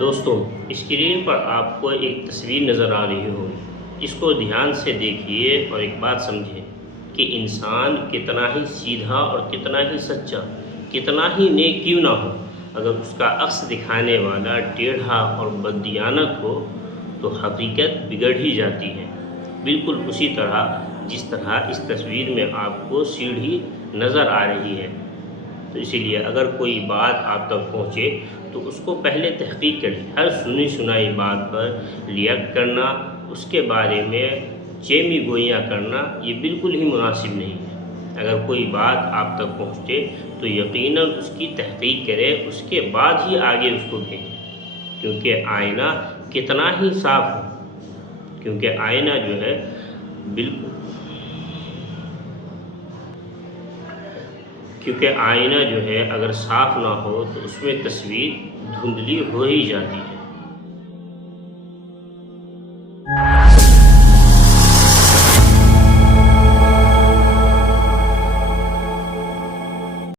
دوستوں، اسکرین پر آپ کو ایک تصویر نظر آ رہی ہوگی۔ اس کو دھیان سے دیکھیے اور ایک بات سمجھیں کہ انسان کتنا ہی سیدھا اور کتنا ہی سچا، کتنا ہی نیک کیوں نہ ہو، اگر اس کا عکس دکھانے والا ٹیڑھا اور بددیانت ہو تو حقیقت بگڑ ہی جاتی ہے۔ بالکل اسی طرح جس طرح اس تصویر میں آپ کو سیڑھی نظر آ رہی ہے۔ تو اسی لیے اگر کوئی بات آپ تک پہنچے تو اس کو پہلے تحقیق کریں۔ ہر سنی سنائی بات پر ریئیکٹ کرنا، اس کے بارے میں چیمی گوئیاں کرنا یہ بالکل ہی مناسب نہیں ہے۔ اگر کوئی بات آپ تک پہنچے تو یقیناً اس کی تحقیق کرے، اس کے بعد ہی آگے اس کو بھیجیں، کیونکہ آئینہ کتنا ہی صاف ہو، کیونکہ آئینہ جو ہے اگر صاف نہ ہو تو اس میں تصویر دھندلی ہو ہی جاتی ہے۔